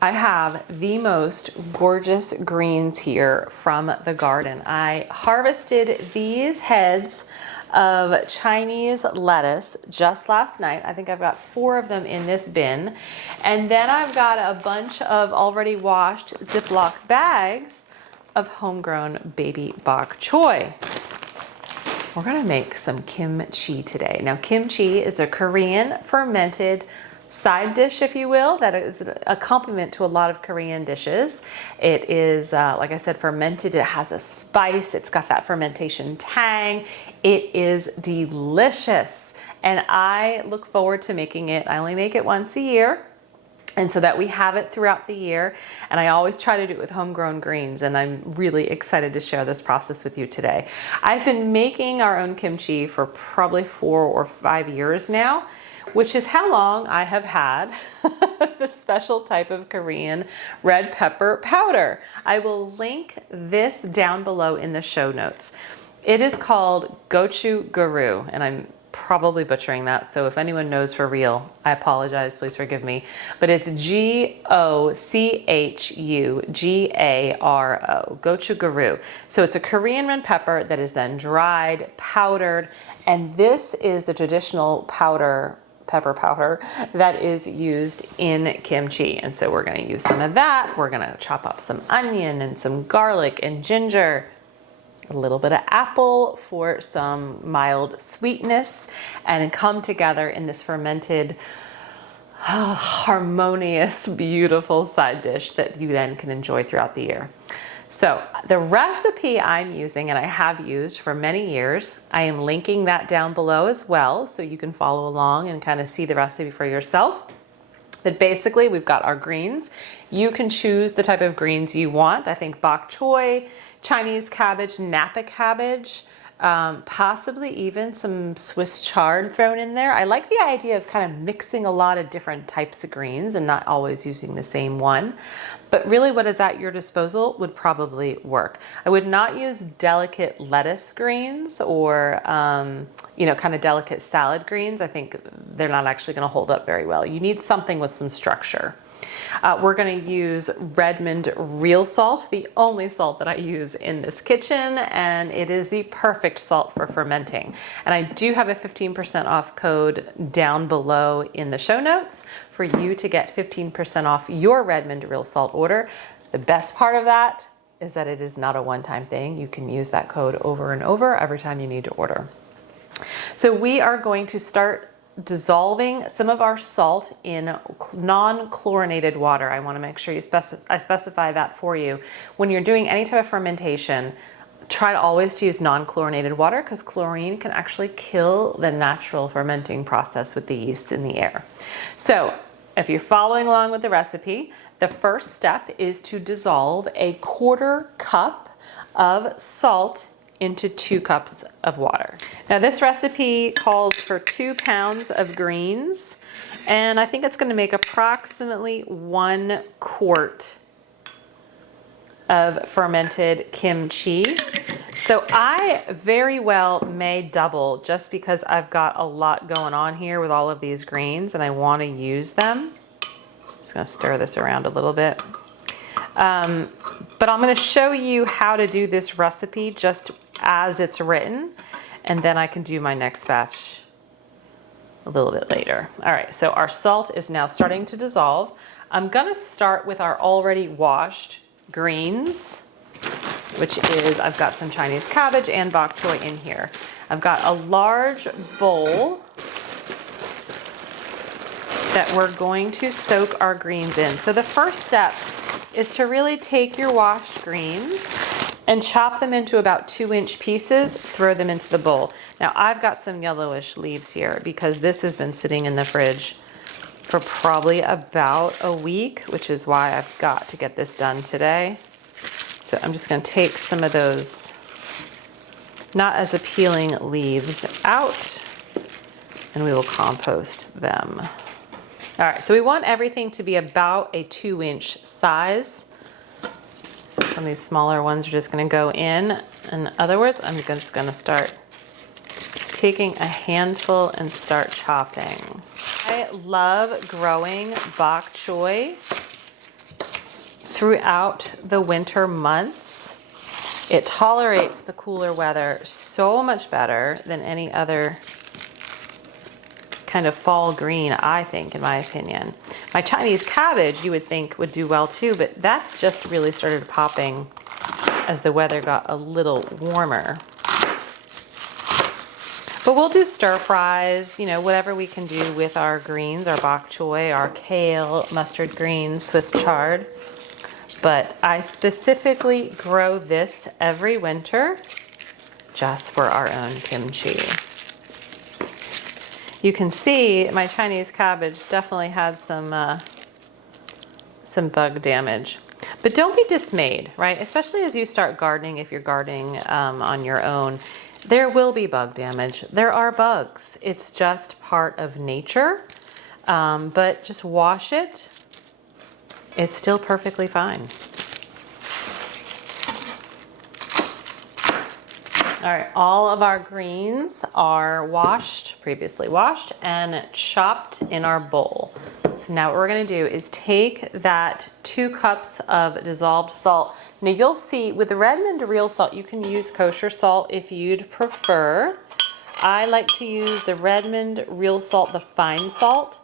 I have the most gorgeous greens here from the garden. I harvested these heads of Chinese lettuce just last night. I think I've got 4 of them in this bin. And then I've got a bunch of already washed Ziploc bags of homegrown baby bok choy. We're gonna make some kimchi today. Now, kimchi is a Korean fermented side dish, if you will, that is a complement to a lot of Korean dishes. It is, like I said, fermented. It has a spice. It's got that fermentation tang. It is delicious. And I look forward to making it. I only make it once a year. And so that we have it throughout the year. And I always try to do it with homegrown greens. And I'm really excited to share this process with you today. I've been making our own kimchi for probably 4 or 5 years now, which is how long I have had this special type of Korean red pepper powder. I will link this down below in the show notes. It is called gochugaru, and I'm probably butchering that, so if anyone knows for real, I apologize, please forgive me. But it's Gochugaru, gochugaru. So it's a Korean red pepper that is then dried, powdered, and this is the traditional pepper powder that is used in kimchi. And so we're gonna use some of that. We're gonna chop up some onion and some garlic and ginger, a little bit of apple for some mild sweetness, and come together in this fermented, harmonious, beautiful side dish that you then can enjoy throughout the year. So the recipe I'm using, and I have used for many years, I am linking that down below as well, so you can follow along and kind of see the recipe for yourself. But basically, we've got our greens. You can choose the type of greens you want. I think bok choy, Chinese cabbage, Napa cabbage, possibly even some Swiss chard thrown in there. I like the idea of kind of mixing a lot of different types of greens and not always using the same one. But really what is at your disposal would probably work. I would not use delicate lettuce greens or, kind of delicate salad greens. I think they're not actually going to hold up very well. You need something with some structure. We're going to use Redmond real salt, the only salt that I use in this kitchen, and it is the perfect salt for fermenting. And I do have a 15% off code down below in the show notes for you to get 15% off your Redmond real salt order. The best part of that is that it is not a one-time thing. You can use that code over and over every time you need to order. So we are going to start dissolving some of our salt in non-chlorinated water. I want to make sure I specify that for you. When you're doing any type of fermentation, try to always use non-chlorinated water, because chlorine can actually kill the natural fermenting process with the yeast in the air. So if you're following along with the recipe, the first step is to dissolve a 1/4 cup of salt into 2 cups of water. Now this recipe calls for 2 pounds of greens, and I think it's going to make approximately 1 quart of fermented kimchi. So I very well may double, just because I've got a lot going on here with all of these greens and I want to use them. Just going to stir this around a little bit. But I'm going to show you how to do this recipe just as it's written, and then I can do my next batch a little bit later. All right, so our salt is now starting to dissolve. I'm going to start with our already washed greens, which is, I've got some Chinese cabbage and bok choy in here. I've got a large bowl that we're going to soak our greens in. So the first step is to really take your washed greens and chop them into about 2-inch pieces, throw them into the bowl. Now I've got some yellowish leaves here because this has been sitting in the fridge for probably about a week, which is why I've got to get this done today. So I'm just gonna take some of those not as appealing leaves out, and we will compost them. All right, so we want everything to be about a 2-inch size. So some of these smaller ones are just gonna go in. In other words, I'm just gonna start taking a handful and start chopping. I love growing bok choy throughout the winter months. It tolerates the cooler weather so much better than any other kind of fall green, I think, in my opinion. My Chinese cabbage, you would think, would do well too, but that just really started popping as the weather got a little warmer. But we'll do stir fries, you know, whatever we can do with our greens, our bok choy, our kale, mustard greens, Swiss chard. But I specifically grow this every winter just for our own kimchi. You can see my Chinese cabbage definitely had some bug damage. But don't be dismayed, right? Especially as you start gardening, if you're gardening on your own, there will be bug damage. There are bugs. It's just part of nature. But just wash it. It's still perfectly fine. All right, all of our greens are previously washed and chopped in our bowl. So now what we're gonna do is take that 2 cups of dissolved salt. Now you'll see with the Redmond real salt, you can use kosher salt if you'd prefer. I like to use the Redmond real salt, the fine salt.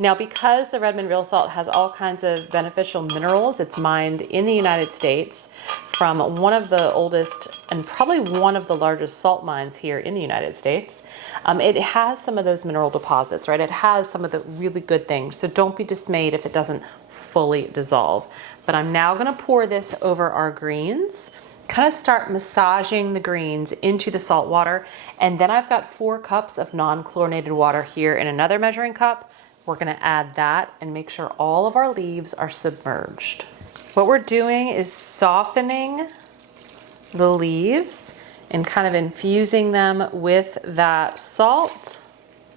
Now, because the Redmond real salt has all kinds of beneficial minerals, it's mined in the United States from one of the oldest and probably one of the largest salt mines here in the United States. It has some of those mineral deposits, right? It has some of the really good things. So don't be dismayed if it doesn't fully dissolve. But I'm now gonna pour this over our greens, kind of start massaging the greens into the salt water. And then I've got 4 cups of non-chlorinated water here in another measuring cup. We're gonna add that and make sure all of our leaves are submerged. What we're doing is softening the leaves and kind of infusing them with that salt.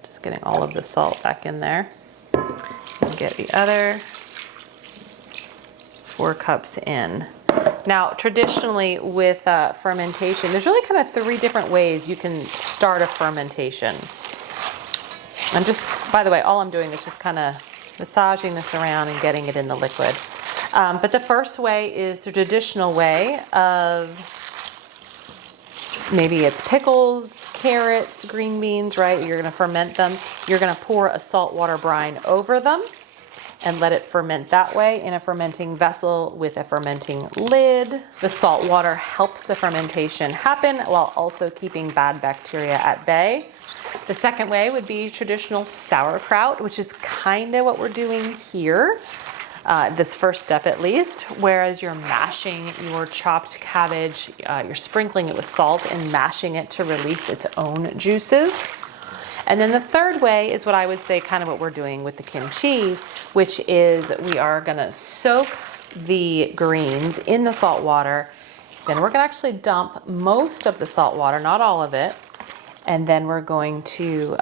Just getting all of the salt back in there. And get the other 4 cups in. Now, traditionally with fermentation, there's really kind of 3 different ways you can start a fermentation. And just, by the way, all I'm doing is just kind of massaging this around and getting it in the liquid. But the first way is the traditional way of, maybe it's pickles, carrots, green beans, right? You're gonna ferment them. You're gonna pour a saltwater brine over them and let it ferment that way in a fermenting vessel with a fermenting lid. The salt water helps the fermentation happen while also keeping bad bacteria at bay. The second way would be traditional sauerkraut, which is kind of what we're doing here, this first step at least, whereas you're mashing your chopped cabbage, you're sprinkling it with salt and mashing it to release its own juices. And then the third way is what I would say kind of what we're doing with the kimchi, which is we are gonna soak the greens in the salt water. Then we're gonna actually dump most of the salt water, not all of it. And then we're going to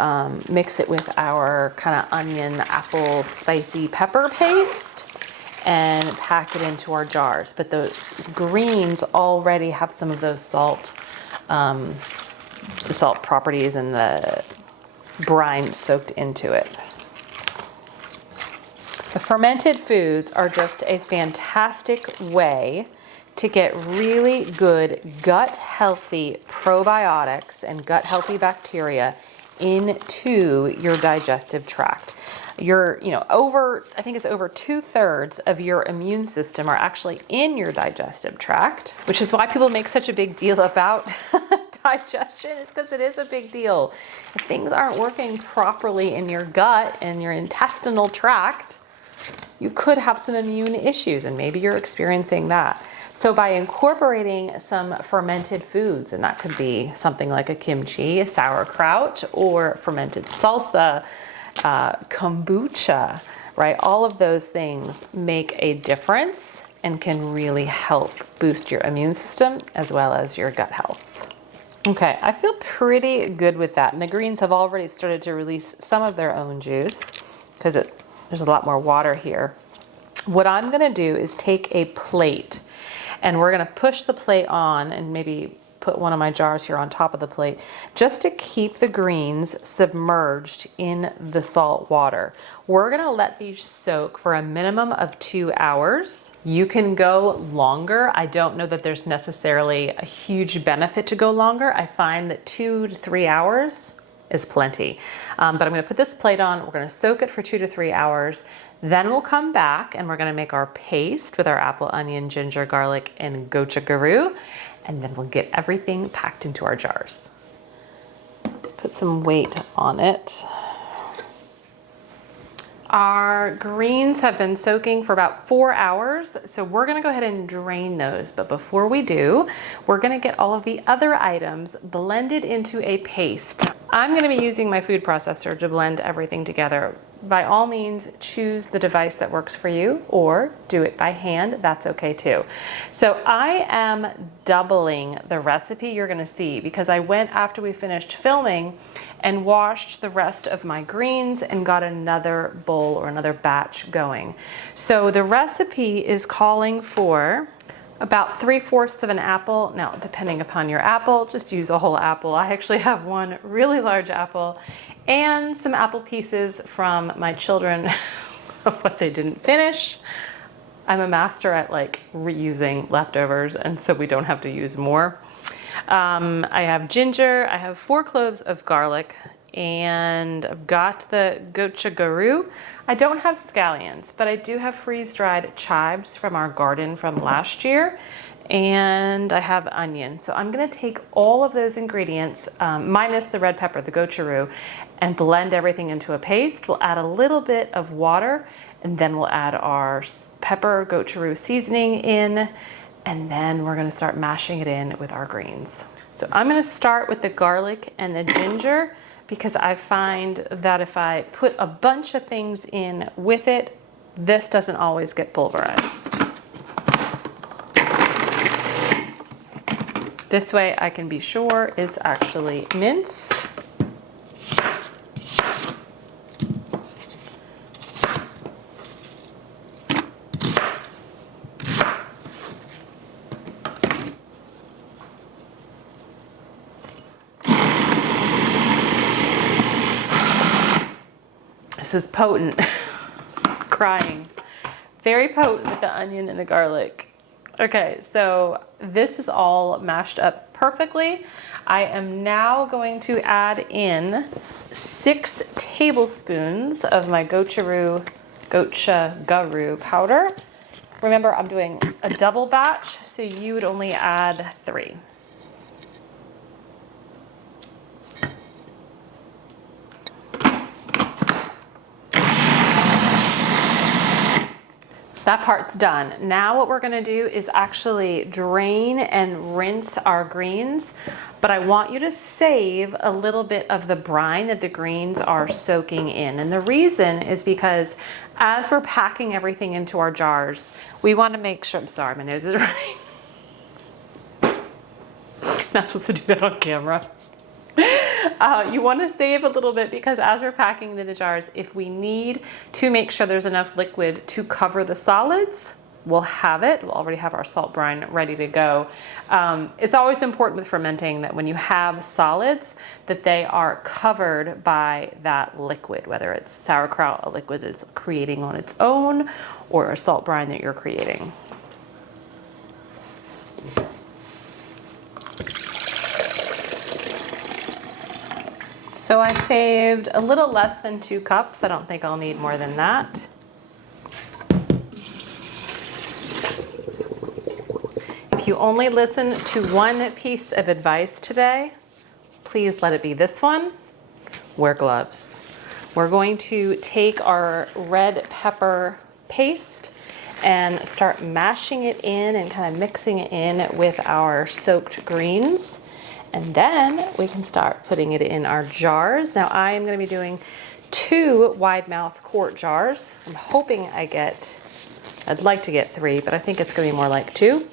mix it with our kind of onion, apple, spicy pepper paste and pack it into our jars. But the greens already have some of those salt properties and the brine soaked into it. The fermented foods are just a fantastic way to get really good gut healthy probiotics and gut healthy bacteria into your digestive tract. I think it's over 2/3 of your immune system are actually in your digestive tract, which is why people make such a big deal about digestion. It's because it is a big deal. If things aren't working properly in your gut and your intestinal tract, you could have some immune issues, and maybe you're experiencing that. So by incorporating some fermented foods, and that could be something like a kimchi, a sauerkraut, or fermented salsa, kombucha, right? All of those things make a difference and can really help boost your immune system as well as your gut health. Okay, I feel pretty good with that. And the greens have already started to release some of their own juice because there's a lot more water here. What I'm gonna do is take a plate and we're gonna push the plate on and maybe put one of my jars here on top of the plate just to keep the greens submerged in the salt water. We're gonna let these soak for a minimum of 2 hours. You can go longer. I don't know that there's necessarily a huge benefit to go longer. I find that 2 to 3 hours is plenty. But I'm gonna put this plate on, we're gonna soak it for 2 to 3 hours. Then we'll come back and we're gonna make our paste with our apple, onion, ginger, garlic, and gochu garu. And then we'll get everything packed into our jars. Just put some weight on it. Our greens have been soaking for about 4 hours, so we're gonna go ahead and drain those. But before we do, we're gonna get all of the other items blended into a paste. I'm gonna be using my food processor to blend everything together. By all means, choose the device that works for you or do it by hand, that's okay too. So I am doubling the recipe you're gonna see because I went after we finished filming and washed the rest of my greens and got another bowl or another batch going. So the recipe is calling for about 3/4 of an apple. Now, depending upon your apple, just use a whole apple. I actually have one really large apple and some apple pieces from my children of what they didn't finish. I'm a master at like reusing leftovers, and so we don't have to use more. I have ginger, I have 4 cloves of garlic, and I've got the gochu garu. I don't have scallions, but I do have freeze-dried chives from our garden from last year, and I have onion. So I'm gonna take all of those ingredients, minus the red pepper, the gochu, and blend everything into a paste. We'll add a little bit of water, and then we'll add our pepper gochu seasoning in, and then we're gonna start mashing it in with our greens. So I'm gonna start with the garlic and the ginger because I find that if I put a bunch of things in with it, this doesn't always get pulverized. This way I can be sure it's actually minced. This is potent. Crying. Very potent with the onion and the garlic. Okay, so this is all mashed up perfectly. I am now going to add in 6 tablespoons of my gochu garu powder. Remember, I'm doing a double batch, so you would only add 3. That part's done. Now what we're gonna do is actually drain and rinse our greens, but I want you to save a little bit of the brine that the greens are soaking in. And the reason is because as we're packing everything into our jars, we wanna make sure, I'm sorry, my nose is running. Not supposed to do that on camera. You want to save a little bit because as we're packing into the jars, if we need to make sure there's enough liquid to cover the solids, we'll have it. We'll already have our salt brine ready to go. It's always important with fermenting that when you have solids, that they are covered by that liquid, whether it's sauerkraut, a liquid it's creating on its own, or a salt brine that you're creating. So I saved a little less than 2 cups. I don't think I'll need more than that. If you only listen to one piece of advice today, please let it be this one: wear gloves. We're going to take our red pepper paste and start mashing it in and kind of mixing it in with our soaked greens. And then we can start putting it in our jars. Now I am going to be doing 2 wide mouth quart jars. I'm hoping I'd like to get 3, but I think it's going to be more like 2.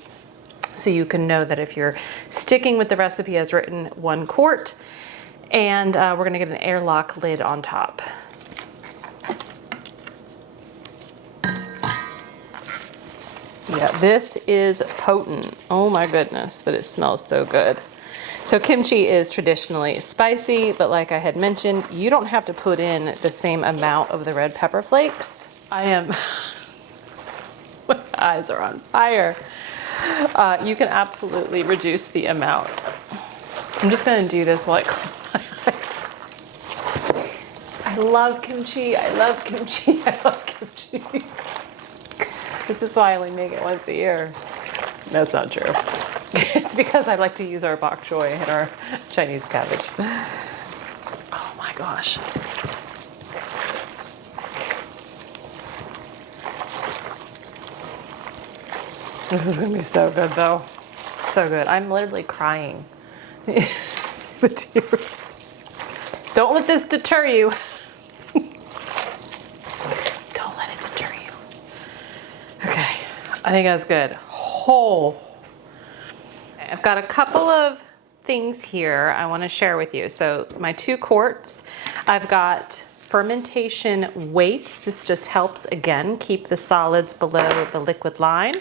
So you can know that if you're sticking with the recipe as written, 1 quart. And we're going to get an airlock lid on top. Yeah, this is potent. Oh my goodness, but it smells so good. So kimchi is traditionally spicy, but like I had mentioned, you don't have to put in the same amount of the red pepper flakes. My eyes are on fire. You can absolutely reduce the amount. I'm just gonna do this while I close my eyes. I love kimchi, I love kimchi, I love kimchi. This is why I only make it once a year. That's not true. It's because I like to use our bok choy and our Chinese cabbage. Oh my gosh. This is gonna be so good though. So good. I'm literally crying. See the tears. Don't let this deter you. Don't let it deter you. Okay, I think that's good. Oh. I've got a couple of things here I want to share with you. So my 2 quarts, I've got fermentation weights. This just helps, again, keep the solids below the liquid line.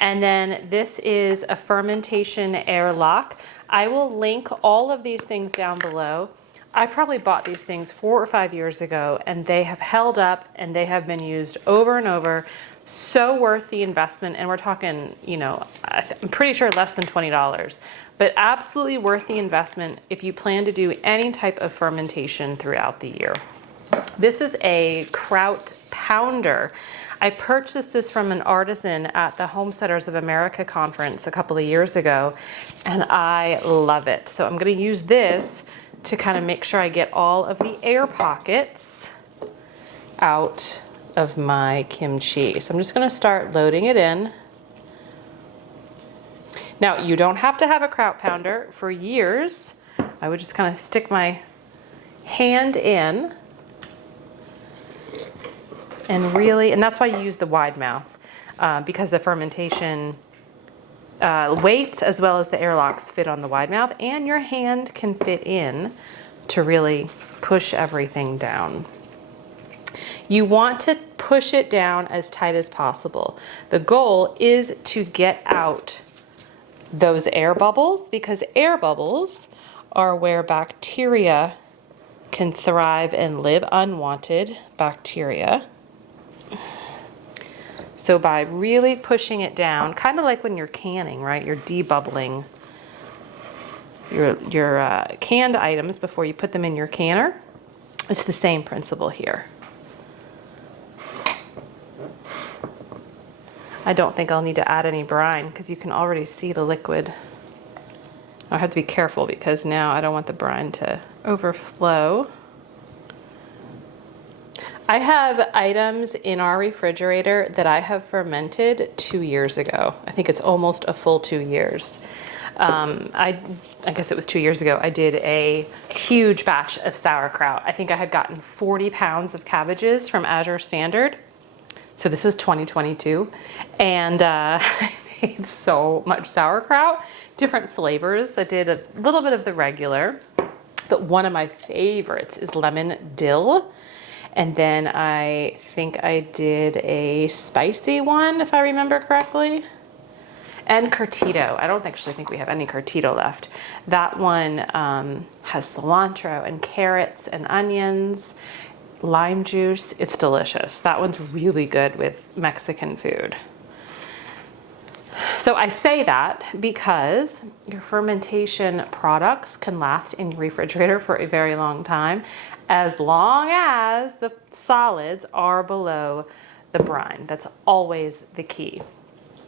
And then this is a fermentation airlock. I will link all of these things down below. I probably bought these things 4 or 5 years ago, and they have held up and they have been used over and over. So worth the investment, and we're talking, you know, I'm pretty sure less than $20, but absolutely worth the investment if you plan to do any type of fermentation throughout the year. This is a kraut pounder. I purchased this from an artisan at the Homesteaders of America conference a couple of years ago, and I love it. So I'm going to use this to kind of make sure I get all of the air pockets out of my kimchi. So I'm just going to start loading it in. Now, you don't have to have a kraut pounder. For years, I would just kind of stick my hand in and really, and that's why you use the wide mouth, because the fermentation weights as well as the airlocks fit on the wide mouth, and your hand can fit in to really push everything down. You want to push it down as tight as possible. The goal is to get out those air bubbles, because air bubbles are where bacteria can thrive and live, unwanted bacteria. So by really pushing it down, kind of like when you're canning, right? You're debubbling your canned items before you put them in your canner. It's the same principle here. I don't think I'll need to add any brine because you can already see the liquid. I have to be careful because now I don't want the brine to overflow. I have items in our refrigerator that I have fermented 2 years ago. I think it's almost a full 2 years. I guess it was 2 years ago, I did a huge batch of sauerkraut. I think I had gotten 40 pounds of cabbages from Azure Standard. So this is 2022. And I made so much sauerkraut, different flavors. I did a little bit of the regular, but one of my favorites is lemon dill. And then I think I did a spicy one, if I remember correctly. And curtido. I don't actually think we have any curtido left. That one has cilantro and carrots and onions, lime juice. It's delicious. That one's really good with Mexican food. So I say that because your fermentation products can last in your refrigerator for a very long time, as long as the solids are below the brine. That's always the key.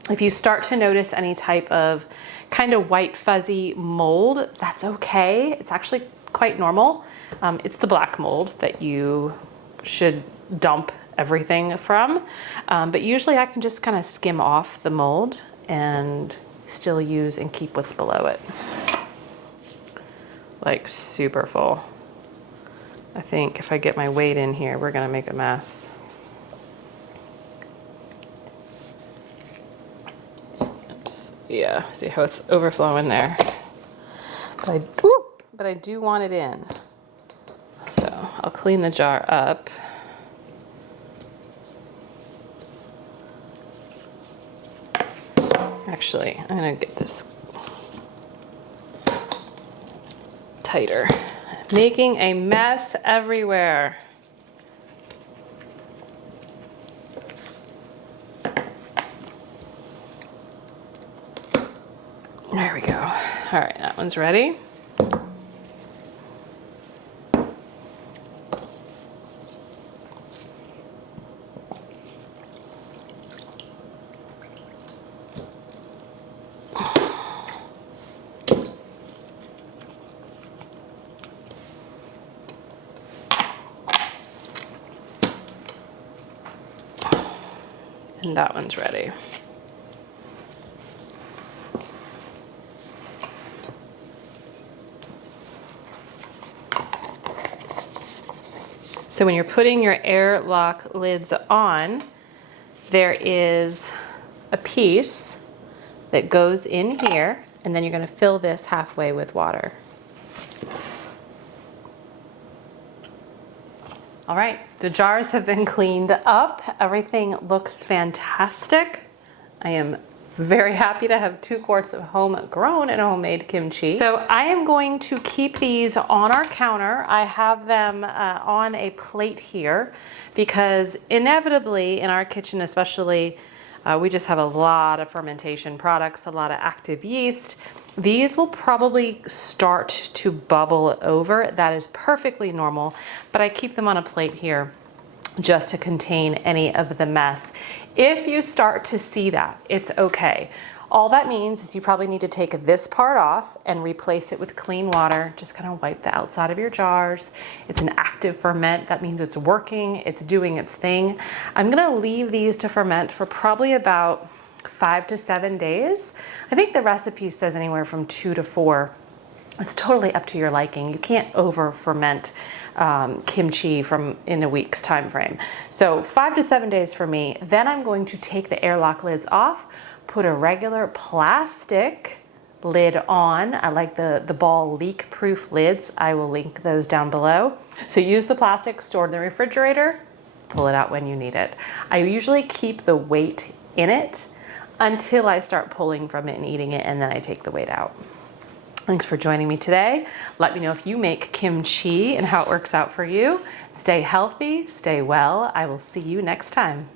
If you start to notice any type of kind of white fuzzy mold, that's okay. It's actually quite normal. It's the black mold that you should dump everything from. But usually I can just kind of skim off the mold and still use and keep what's below it. Like super full. I think if I get my weight in here, we're gonna make a mess. Oops. Yeah, see how it's overflowing there. But I do want it in. So I'll clean the jar up. Actually, I'm gonna get this tighter. Making a mess everywhere. There we go. All right, that one's ready. And that one's ready. So when you're putting your airlock lids on, there is a piece that goes in here, and then you're going to fill this halfway with water. All right, the jars have been cleaned up. Everything looks fantastic. I am very happy to have 2 quarts of homegrown and homemade kimchi. So I am going to keep these on our counter. I have them on a plate here because inevitably in our kitchen especially, we just have a lot of fermentation products, a lot of active yeast. These will probably start to bubble over. That is perfectly normal, but I keep them on a plate here just to contain any of the mess. If you start to see that, it's okay. All that means is you probably need to take this part off and replace it with clean water. Just kind of wipe the outside of your jars. It's an active ferment. That means it's working, it's doing its thing. I'm gonna leave these to ferment for probably about 5 to 7 days. I think the recipe says anywhere from 2 to 4. It's totally up to your liking. You can't over ferment kimchi in a week's time frame. So 5 to 7 days for me. Then I'm going to take the airlock lids off, put a regular plastic lid on. I like the ball leak proof lids. I will link those down below. So use the plastic stored in the refrigerator, pull it out when you need it. I usually keep the weight in it until I start pulling from it and eating it, and then I take the weight out. Thanks for joining me today. Let me know if you make kimchi and how it works out for you. Stay healthy, stay well. I will see you next time.